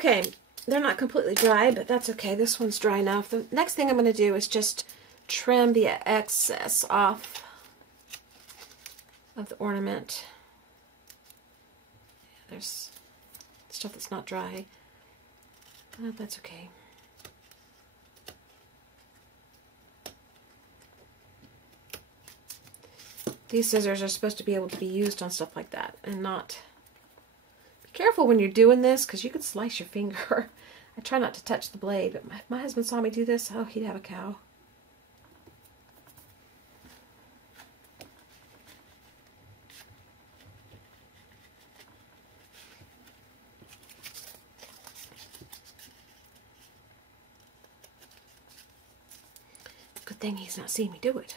Okay, they're not completely dry, but that's okay. This one's dry enough. The next thing I'm going to do is just trim the excess off of the ornament. There's stuff that's not dry. That's okay. These scissors are supposed to be able to be used on stuff like that and not... Be careful when you're doing this because you could slice your finger. I try not to touch the blade, but my husband saw me do this. Oh, he'd have a cow. Good thing he's not seeing me do it.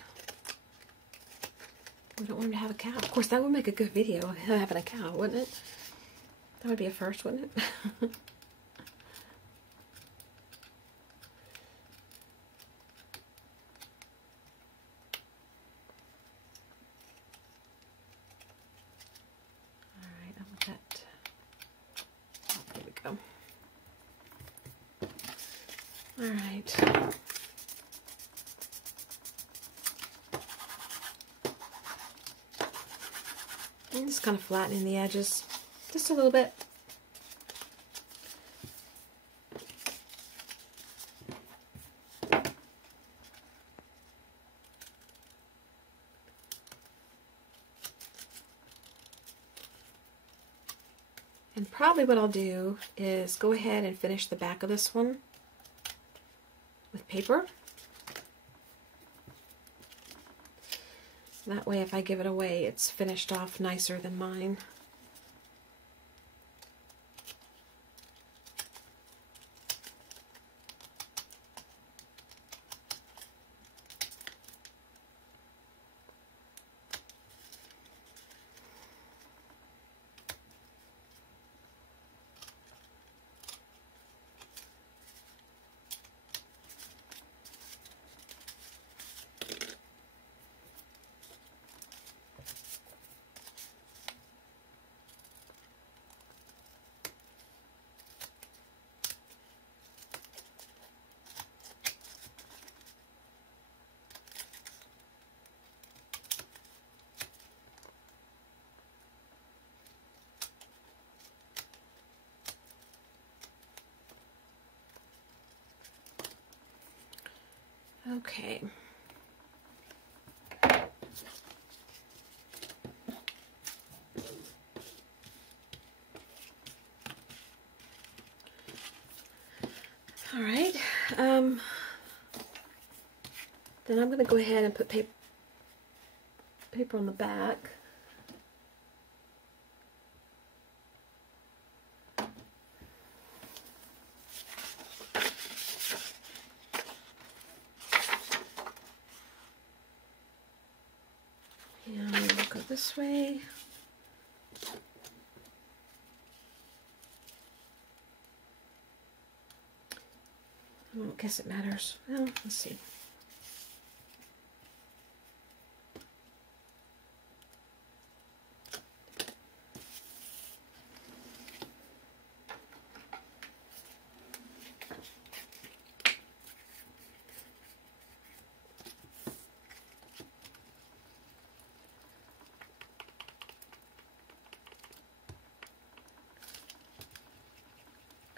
We don't want him to have a cow. Of course, that would make a good video of him having a cow, wouldn't it? That would be a first, wouldn't it? Alright, I'll let that... Oh, there we go. Alright. I'm just kind of flattening the edges, just a little bit. And probably what I'll do is go ahead and finish the back of this one with paper. That way, if I give it away, it's finished off nicer than mine. Okay. All right. Then I'm going to go ahead and put paper on the back. And we'll go this way. I don't guess it matters. Well, let's see.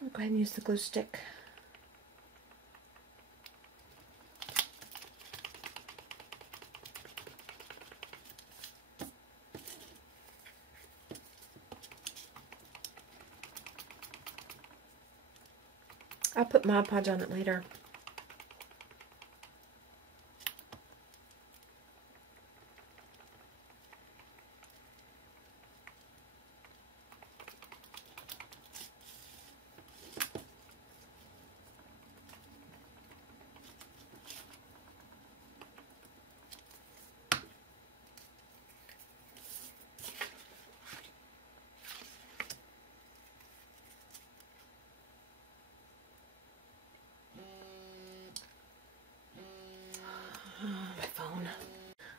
I'll go ahead and use the glue stick. I'll put Mod Podge on it later.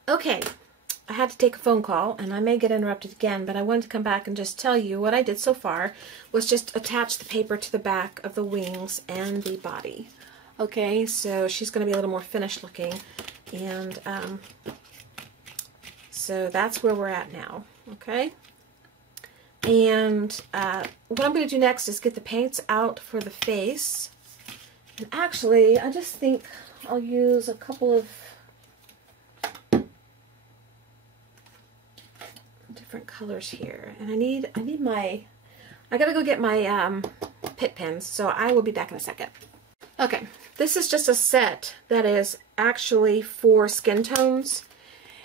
Okay, I had to take a phone call, and I may get interrupted again, but I wanted to come back and just tell you what I did so far was just attach the paper to the back of the wings and the body. Okay, so she's going to be a little more finished looking, and so that's where we're at now, okay? And what I'm going to do next is get the paints out for the face. And actually, I just think I'll use a couple of different colors here. And I gotta go get my pit pens, so I will be back in a second. Okay, this is just a set that is actually for skin tones,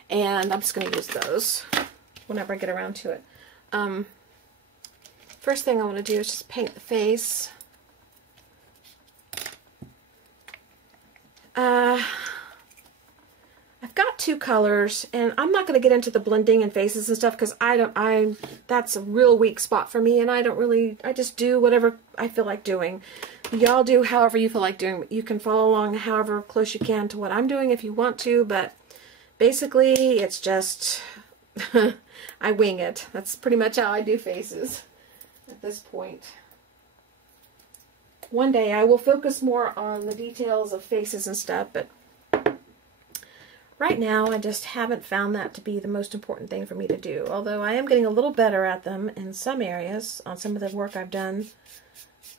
and I'm just gonna use those whenever I get around to it. First thing I want to do is just paint the face. I've got two colors, and I'm not going to get into the blending and faces and stuff because that's a real weak spot for me, and I just do whatever I feel like doing. Y'all do however you feel like doing. You can follow along however close you can to what I'm doing if you want to, but basically it's just I wing it. That's pretty much how I do faces at this point. One day I will focus more on the details of faces and stuff, but right now I just haven't found that to be the most important thing for me to do. Although I am getting a little better at them in some areas on some of the work I've done,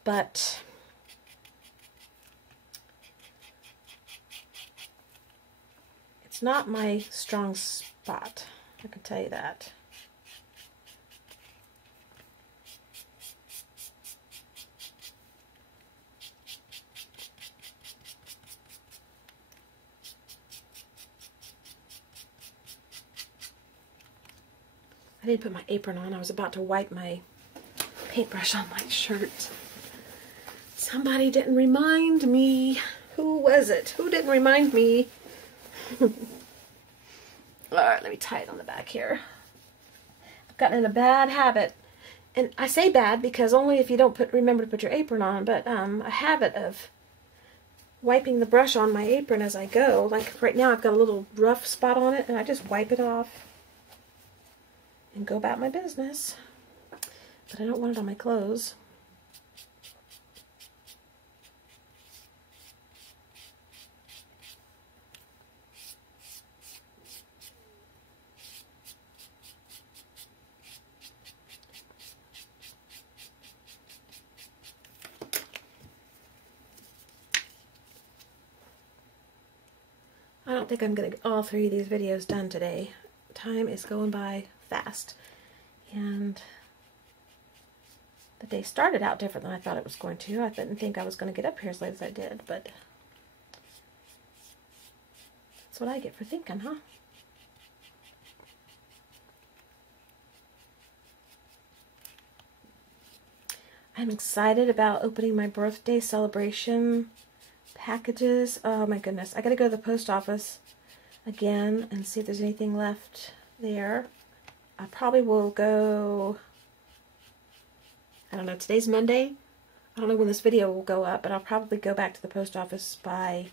but it's not my strong spot, I can tell you that. I didn't put my apron on. I was about to wipe my paintbrush on my shirt. Somebody didn't remind me. Who was it? Who didn't remind me? Alright, let me tie it on the back here. I've gotten in a bad habit. And I say bad because only if you don't remember to put your apron on, but a habit of wiping the brush on my apron as I go. Like right now I've got a little rough spot on it, and I just wipe it off and go about my business. But I don't want it on my clothes. I don't think I'm going to get all 3 of these videos done today. Time is going by fast, and the day started out different than I thought it was going to. I didn't think I was going to get up here as late as I did, but that's what I get for thinking, huh? I'm excited about opening my birthday celebration packages. Oh my goodness, I gotta go to the post office again and see if there's anything left there. I probably will go, I don't know, today's Monday. I don't know when this video will go up, but I'll probably go back to the post office by,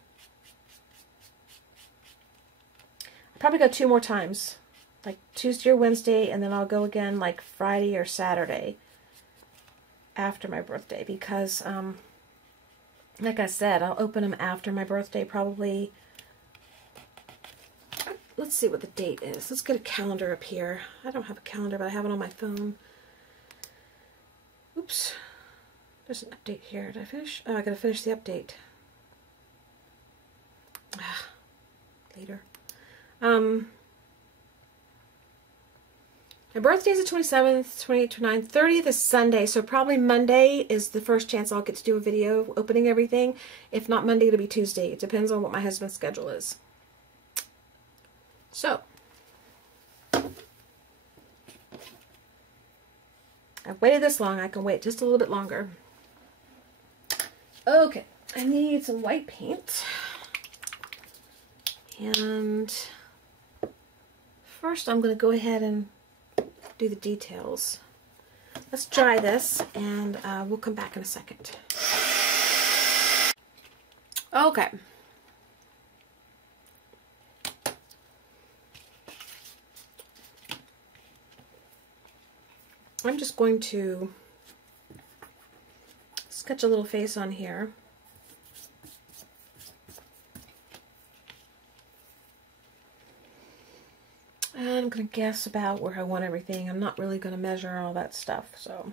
I'll probably go 2 more times, like Tuesday or Wednesday, and then I'll go again like Friday or Saturday after my birthday, because like I said, I'll open them after my birthday probably. Let's see what the date is. Let's get a calendar up here. I don't have a calendar, but I have it on my phone. Oops. There's an update here. Did I finish? Oh, I gotta finish the update. Later. My birthday is the 27th, 28th, 29th, 30th is Sunday, so probably Monday is the first chance I'll get to do a video opening everything. If not Monday, it'll be Tuesday. It depends on what my husband's schedule is. So, I've waited this long. I can wait just a little bit longer. Okay, I need some white paint. And first I'm going to go ahead and do the details. Let's dry this, and we'll come back in a second. Okay. I'm just going to sketch a little face on here. And I'm going to guess about where I want everything. I'm not really going to measure all that stuff, so.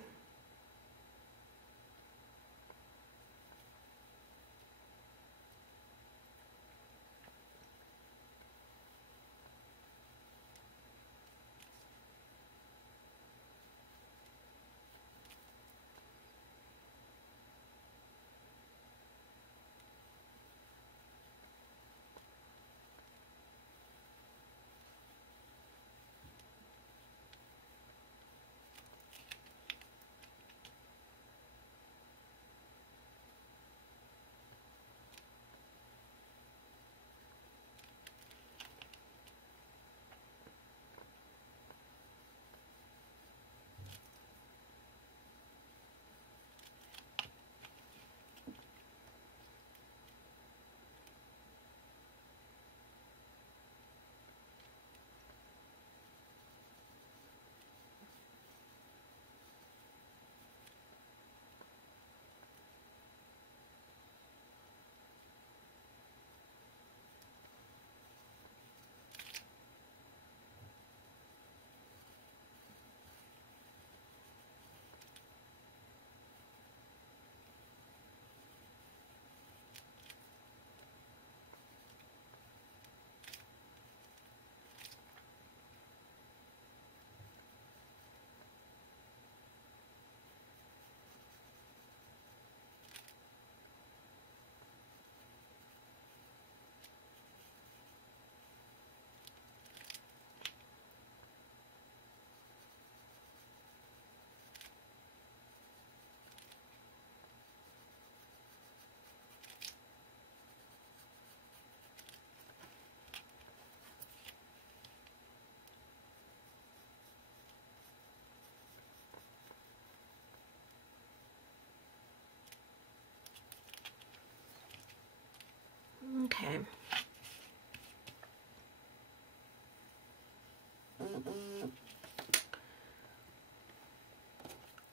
Okay.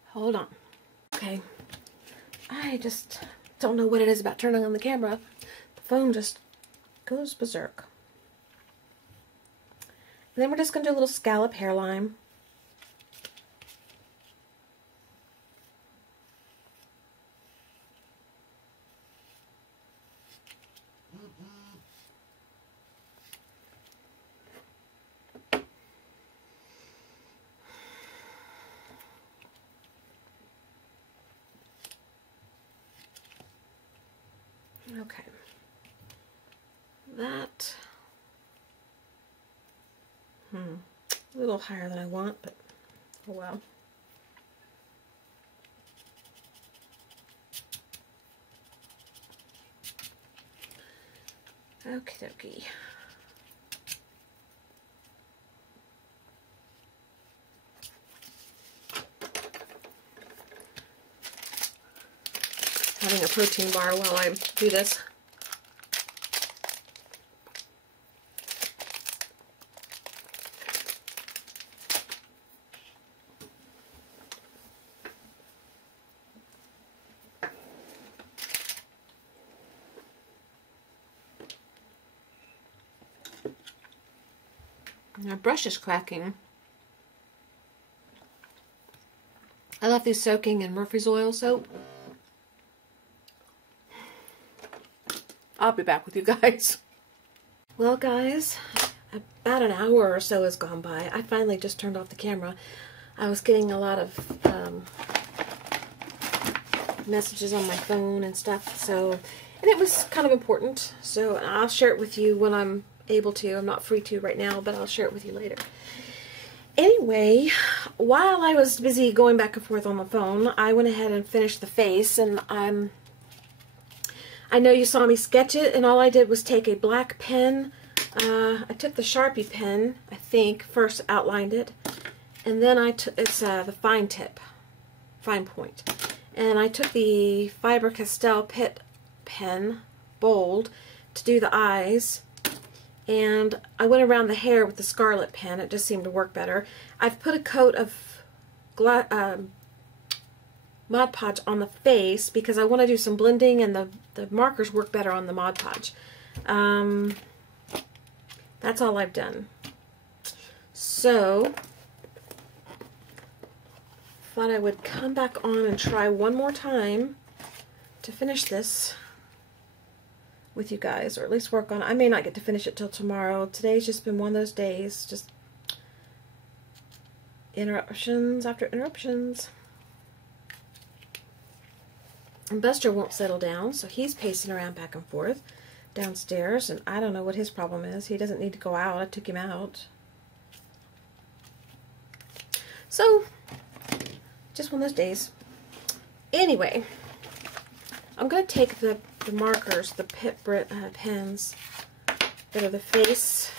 Hold on. Okay. I just don't know what it is about turning on the camera. The phone just goes berserk. And then we're just going to do a little scallop hairline. Okay. That, a little higher than I want, but oh well. Okie dokie. Having a protein bar while I do this. My brush is cracking. I left these soaking in Murphy's oil soap. I'll be back with you guys. Well guys, about an hour or so has gone by. I finally just turned off the camera. I was getting a lot of messages on my phone and stuff, so, and it was kind of important, so I'll share it with you when I'm able to. I'm not free to right now, but I'll share it with you later. Anyway, while I was busy going back and forth on the phone, I went ahead and finished the face, and I know you saw me sketch it, and all I did was take a black pen. I took the Sharpie pen, I think, first outlined it, and then it's the fine tip, fine point. And I took the Faber-Castell Pitt pen, bold, to do the eyes. And I went around the hair with the Scarlet pen. It just seemed to work better. I've put a coat of Mod Podge on the face because I want to do some blending, and the markers work better on the Mod Podge. That's all I've done. So, thought I would come back on and try one more time to finish this with you guys, or at least work on it. I may not get to finish it till tomorrow. Today's just been one of those days, just interruptions after interruptions. And Buster won't settle down, so he's pacing around back and forth downstairs, and I don't know what his problem is. He doesn't need to go out. I took him out. So, just one of those days. Anyway, I'm going to take the markers, the pens that are the face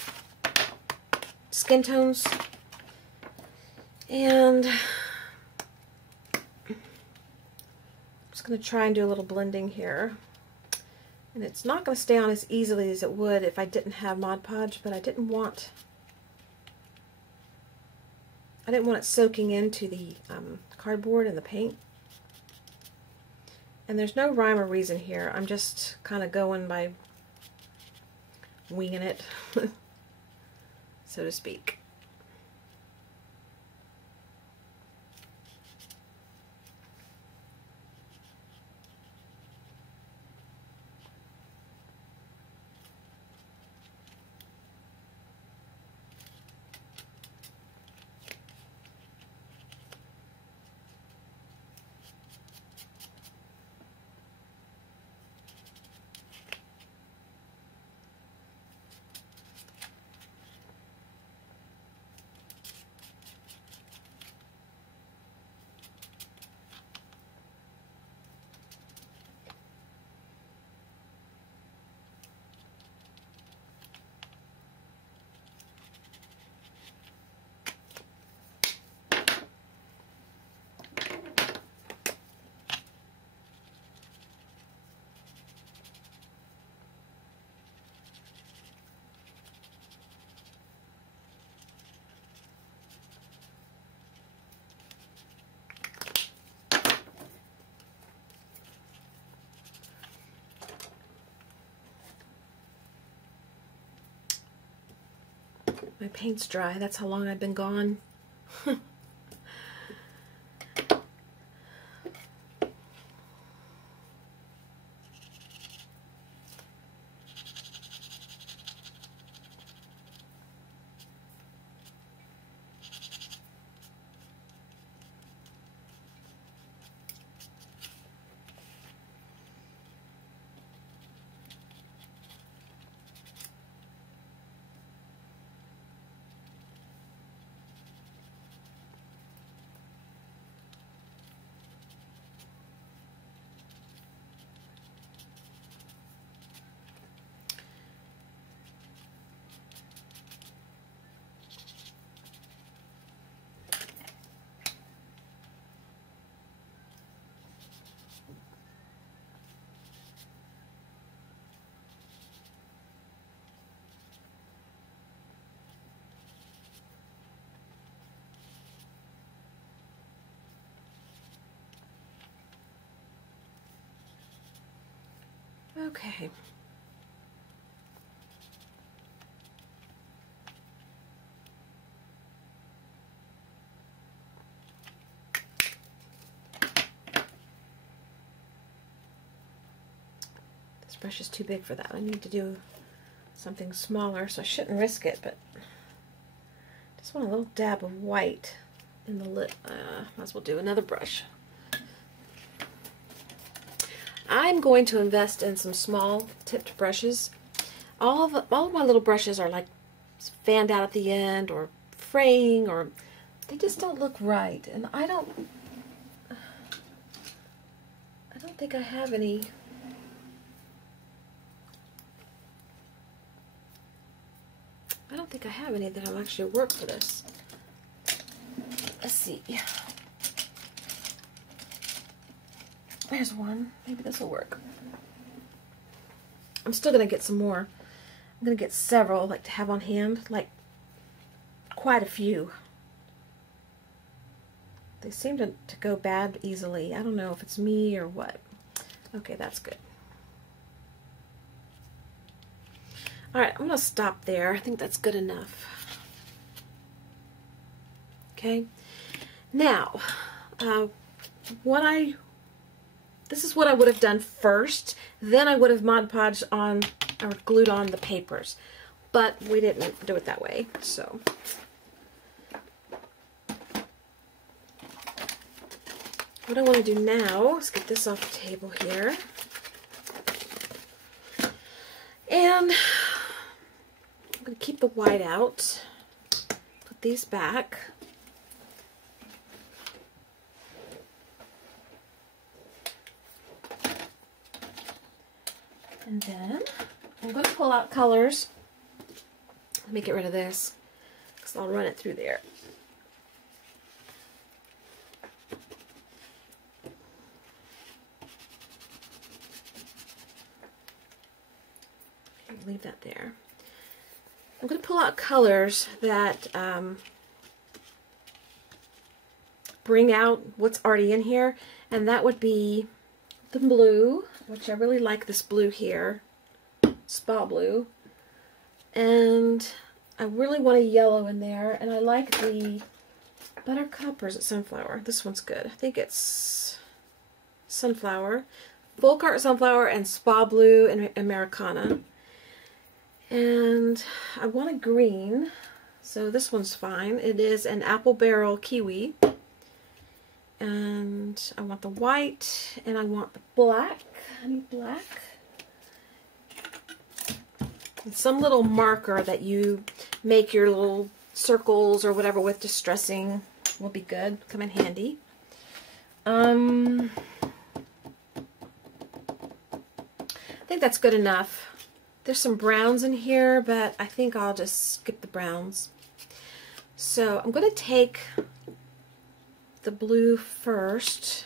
skin tones, and I'm just going to try and do a little blending here. And it's not going to stay on as easily as it would if I didn't have Mod Podge, but I didn't want it soaking into the cardboard and the paint. And there's no rhyme or reason here. I'm just kind of going by winging it, so to speak. My paint's dry. That's how long I've been gone. Okay. This brush is too big for that. I need to do something smaller, so I shouldn't risk it, but just want a little dab of white in the lip. Might as well do another brush. I'm going to invest in some small tipped brushes. All of my little brushes are like fanned out at the end or fraying, or they just don't look right. And I don't think I have any. I don't think I have any that'll actually work for this. Let's see. There's one. Maybe this will work. I'm still going to get some more. I'm going to get several, like, to have on hand. Like, quite a few. They seem to go bad easily. I don't know if it's me or what. Okay, that's good. Alright, I'm going to stop there. I think that's good enough. Okay. Now, this is what I would have done first. Then I would have Mod Podged on or glued on the papers. But we didn't do it that way, so... What I want to do now is get this off the table here. And I'm going to keep the white out. Put these back. And then I'm going to pull out colors. Let me get rid of this because I'll run it through there. Leave that there. I'm going to pull out colors that bring out what's already in here, and that would be the blue, which I really like this blue here, Spa Blue, and I really want a yellow in there, and I like the Buttercup, or is it Sunflower? This one's good. I think it's Sunflower, Full Cart Sunflower, and Spa Blue and Americana. And I want a green, so this one's fine. It is an Apple Barrel Kiwi. And I want the white, and I want the black. I need black. And some little marker that you make your little circles or whatever with distressing will be good. Come in handy. I think that's good enough. There's some browns in here, but I think I'll just skip the browns. So I'm going to take the blue first.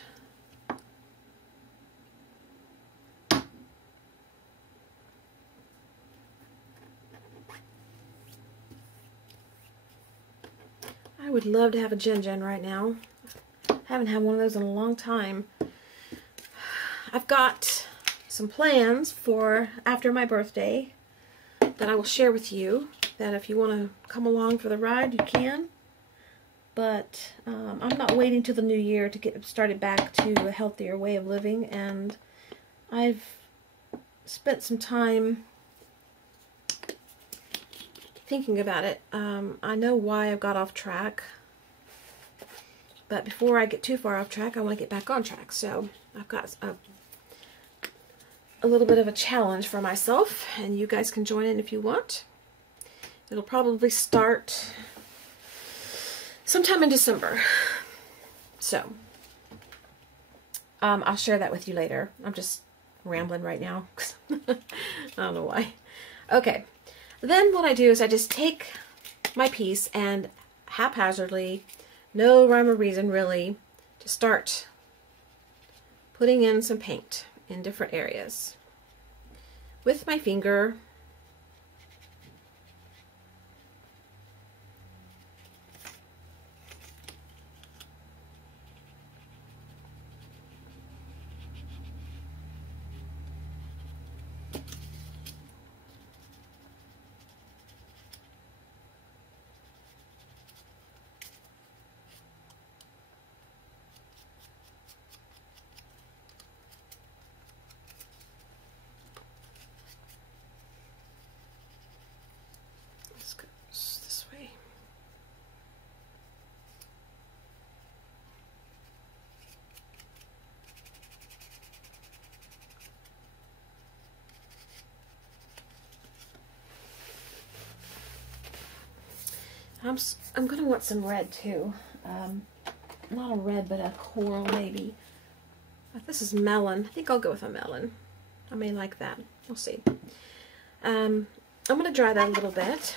I would love to have a Gen Gen right now. I haven't had one of those in a long time. I've got some plans for after my birthday that I will share with you, that if you want to come along for the ride, you can. But I'm not waiting till the new year to get started back to a healthier way of living, and I've spent some time thinking about it. I know why I've got off track, but before I get too far off track, I want to get back on track. So I've got a little bit of a challenge for myself, and you guys can join in if you want. It'll probably start sometime in December. So I'll share that with you later. I'm just rambling right now. I don't know why. Okay. Then what I do is I just take my piece and haphazardly, no rhyme or reason really, just start putting in some paint in different areas with my finger. This way. I'm gonna want some red too. Not a red, but a coral maybe. This is melon. I think I'll go with a melon. I may like that. We'll see. I'm gonna dry that a little bit.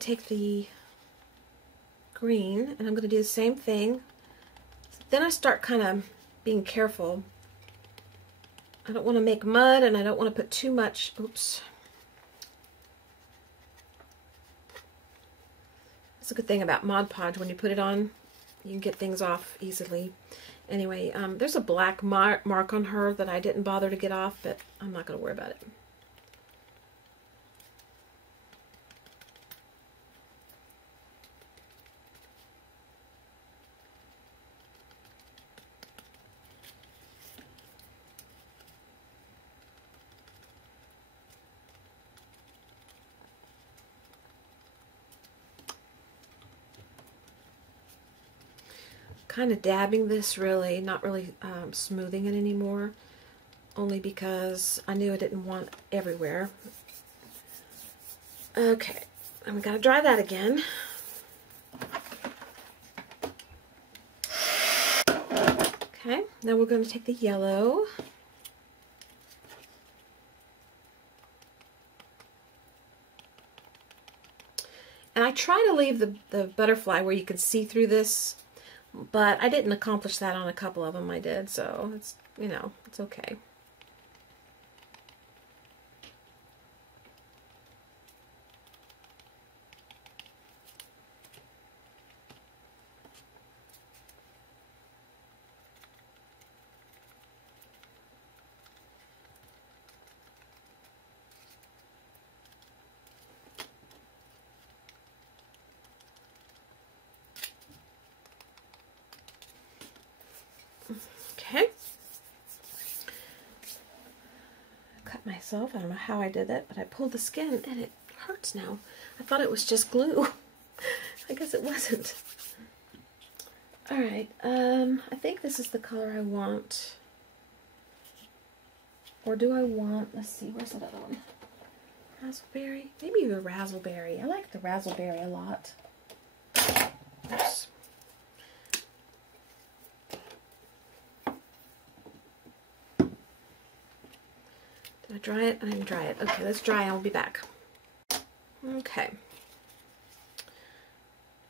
to take the green and I'm going to do the same thing. Then I start kind of being careful. I don't want to make mud and I don't want to put too much, oops. That's a good thing about Mod Podge. When you put it on, you can get things off easily. Anyway, there's a black mark on her that I didn't bother to get off, but I'm not going to worry about it. Kind of dabbing this, really, not really smoothing it anymore, only because I knew I didn't want it everywhere. Okay, and we gotta dry that again. Okay, now we're going to take the yellow. And I try to leave the butterfly where you can see through this, but I didn't accomplish that on a couple of them. I did, so it's, you know, it's okay. Okay. Cut myself. I don't know how I did that, but I pulled the skin and it hurts now. I thought it was just glue. I guess it wasn't. Alright, I think this is the color I want. Or do I want, let's see, where's that other one? Razzleberry? Maybe the razzleberry. I like the razzleberry a lot. Oops. Did I dry it? I didn't dry it. Okay, let's dry and I'll be back. Okay.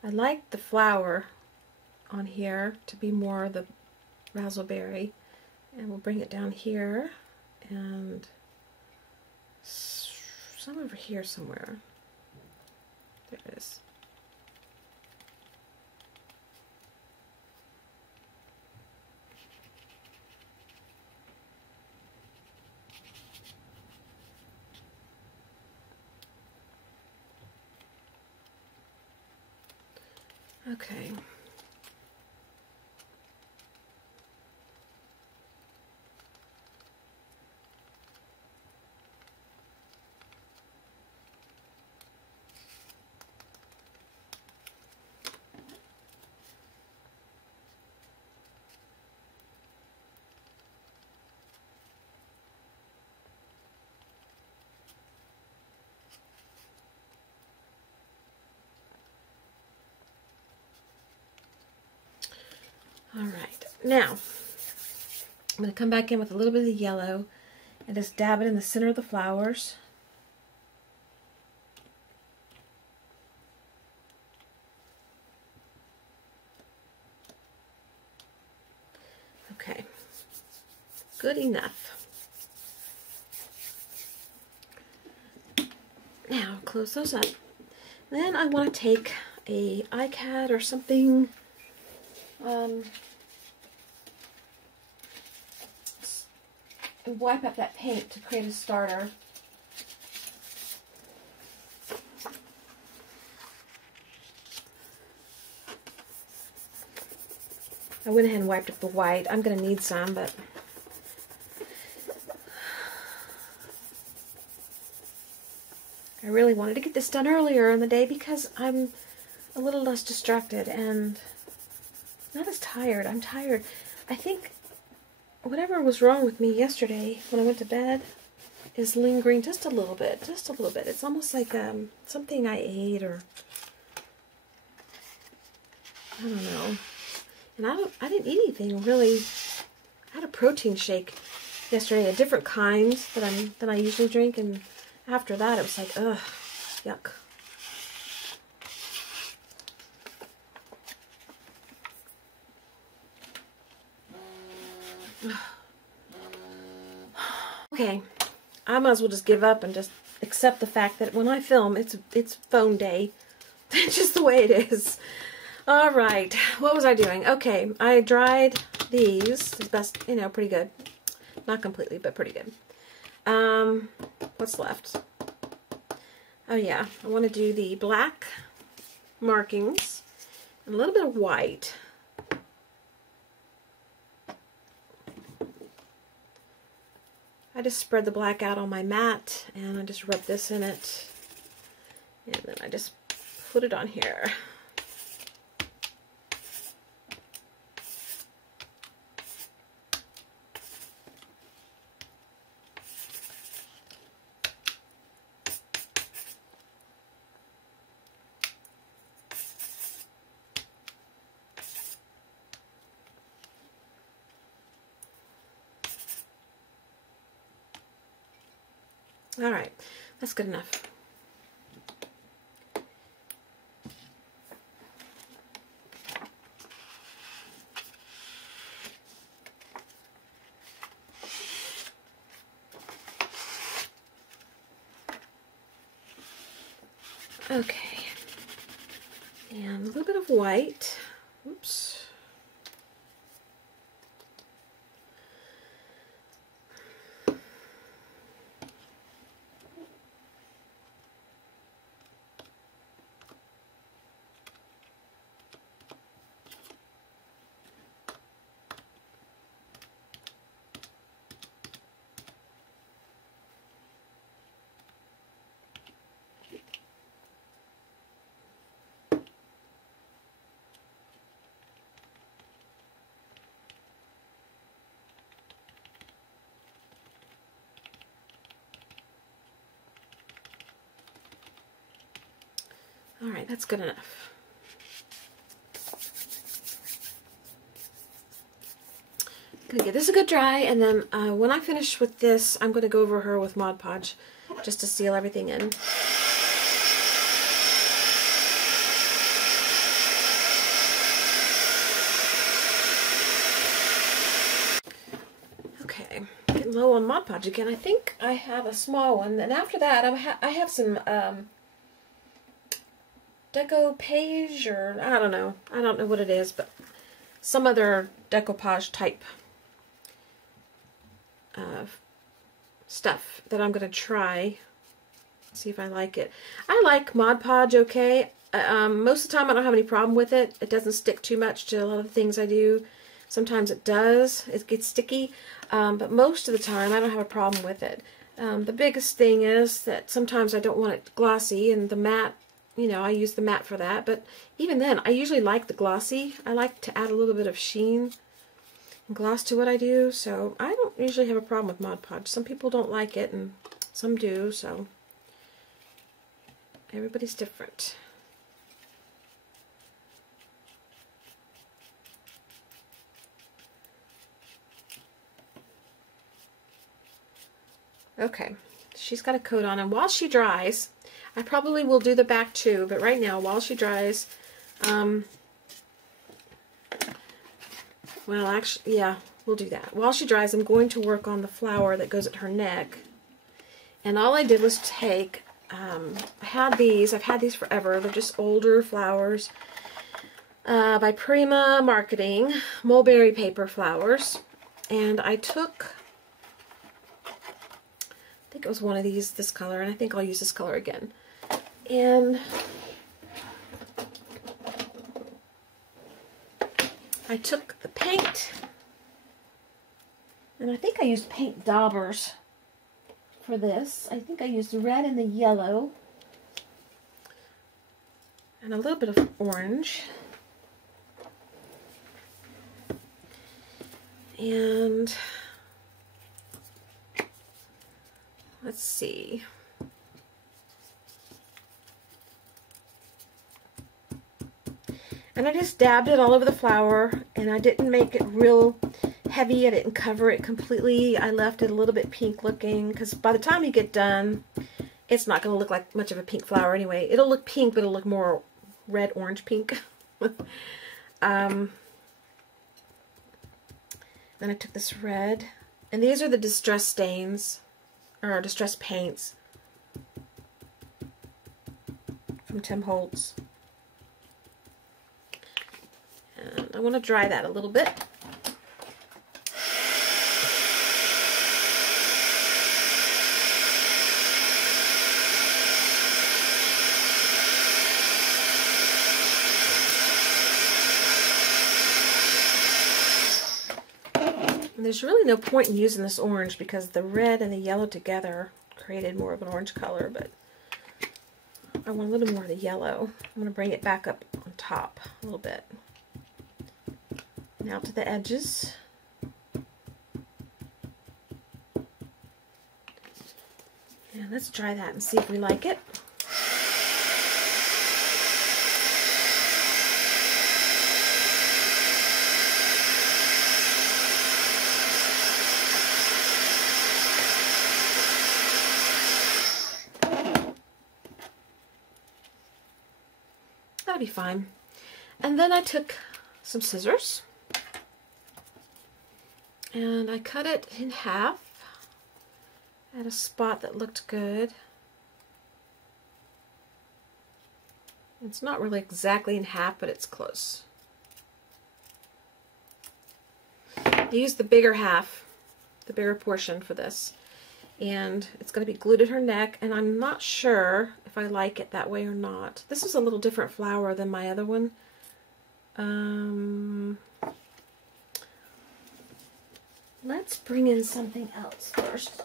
I like the flower on here to be more the razzleberry. And we'll bring it down here and some over here somewhere. There it is. Okay. Alright, now I'm going to come back in with a little bit of the yellow and just dab it in the center of the flowers. Okay, good enough. Now close those up. Then I want to take a iCad or something. And wipe up that paint to create a starter. I went ahead and wiped up the white. I'm going to need some, but I really wanted to get this done earlier in the day because I'm a little less distracted and not as tired. I'm tired. I think whatever was wrong with me yesterday when I went to bed is lingering just a little bit. Just a little bit. It's almost like something I ate or I don't know. And I didn't eat anything really. I had a protein shake yesterday, a different kind than I usually drink, and after that it was like, ugh, yuck. Okay, I might as well just give up and just accept the fact that when I film, it's phone day. That's just the way it is. All right, what was I doing? Okay, I dried these as best, you know, pretty good. Not completely, but pretty good. What's left? Oh yeah, I want to do the black markings and a little bit of white. I just spread the black out on my mat and I just rub this in it. And then I just put it on here. All right, that's good enough. Okay, and a little bit of white. Oops. All right, that's good enough. I'm gonna give this a good dry, and then when I finish with this, I'm gonna go over her with Mod Podge just to seal everything in. Okay, getting low on Mod Podge again. I think I have a small one, and after that, I have some decoupage, or I don't know what it is, but some other decoupage type stuff that I'm going to try, see if I like it. I like Mod Podge okay. Most of the time I don't have any problem with it. It doesn't stick too much to a lot of the things I do. Sometimes it does. It gets sticky, but most of the time I don't have a problem with it. The biggest thing is that sometimes I don't want it glossy, and the matte, you know, I use the matte for that, but even then, I usually like the glossy. I like to add a little bit of sheen and gloss to what I do, so I don't usually have a problem with Mod Podge. Some people don't like it, and some do, so everybody's different. Okay, she's got a coat on, and while she dries, I probably will do the back too, but right now, while she dries, well, actually, yeah, we'll do that. While she dries, I'm going to work on the flower that goes at her neck. And all I did was take, I've had these forever. They're just older flowers by Prima Marketing, mulberry paper flowers. And I took, I think it was one of these, this color, and I think I'll use this color again. And I took the paint, and I think I used paint daubers for this. I think I used the red and the yellow, and a little bit of orange. And let's see. And I just dabbed it all over the flower, and I didn't make it real heavy. I didn't cover it completely. I left it a little bit pink looking, because by the time you get done, it's not going to look like much of a pink flower anyway. It'll look pink, but it'll look more red-orange pink. Then I took this red, and these are the distress stains, or distress paints from Tim Holtz. And I want to dry that a little bit. And there's really no point in using this orange because the red and the yellow together created more of an orange color, but I want a little more of the yellow. I'm going to bring it back up on top a little bit. Now to the edges. And let's try that and see if we like it. That'll be fine. And then I took some scissors and I cut it in half at a spot that looked good. It's not really exactly in half, but it's close. I used the bigger half, the bigger portion for this. And it's going to be glued at her neck, and I'm not sure if I like it that way or not. This is a little different flower than my other one. Let's bring in something else first.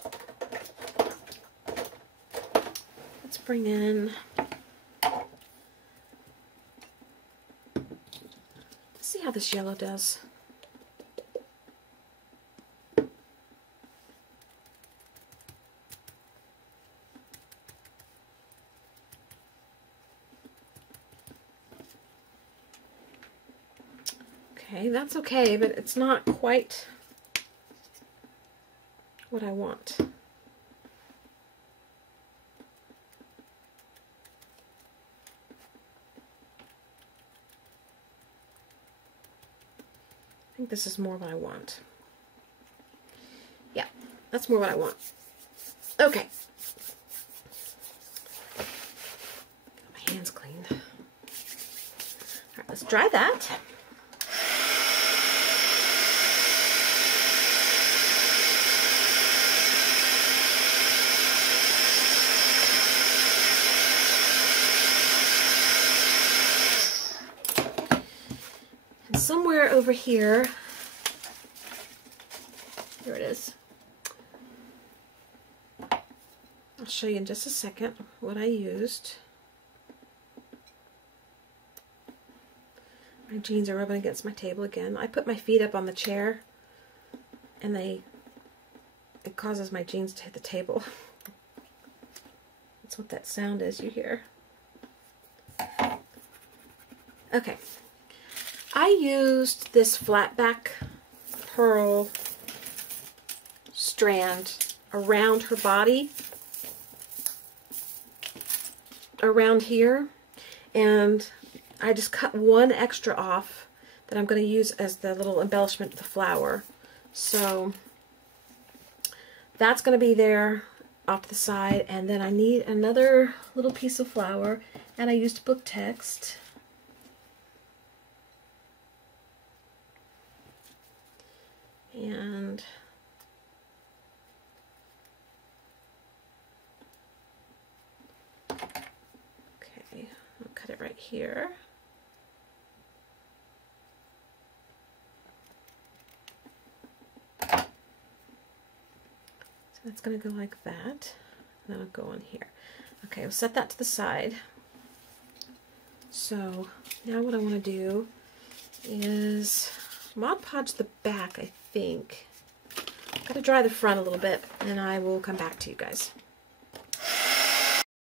Let's bring in, let's see how this yellow does. Okay, that's okay, but it's not quite what I want. I think this is more what I want. Yeah, that's more what I want. Okay. Got my hands cleaned. All right, let's dry that. Somewhere over here, here it is. I'll show you in just a second what I used. My jeans are rubbing against my table again. I put my feet up on the chair and it causes my jeans to hit the table. That's what that sound is you hear. Okay. I used this flat back pearl strand around her body, around here, and I just cut one extra off that I'm going to use as the little embellishment of the flower. So that's going to be there off to the side, and then I need another little piece of flower, and I used book text. And okay, I'll cut it right here. So that's going to go like that, and then I'll go on here. Okay, I'll set that to the side. So now what I want to do is Mod Podge the back, I think. I've got to dry the front a little bit, and I will come back to you guys.